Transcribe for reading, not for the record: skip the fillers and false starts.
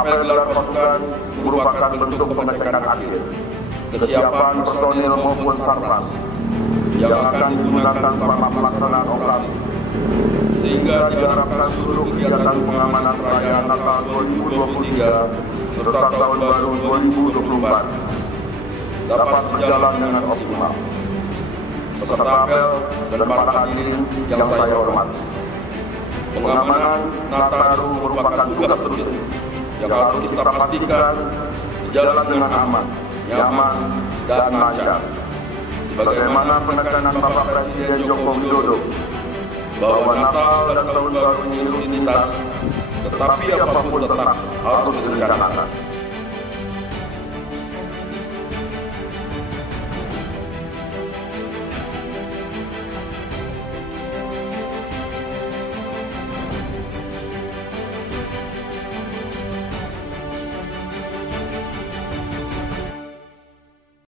apel gelar pasukan merupakan bentuk pengecekan akhir kesiapan personil maupun sarpras yang akan digunakan selama pelaksanaan operasi, sehingga diharapkan seluruh kegiatan pengamanan perayaan Natal 2023 serta Tahun Baru 2024 dapat berjalan dengan optimal. Peserta apel dan para hadirin yang saya hormati, pengamanan Nataru merupakan tugas rutin yang harus kita pastikan berjalan dengan aman, nyaman, dan lancar. Sebagaimana penekanan Bapak Presiden Joko Widodo bahwa Natal dan Tahun Baru ini rutinitas, tetapi apapun tetap harus direncanakan.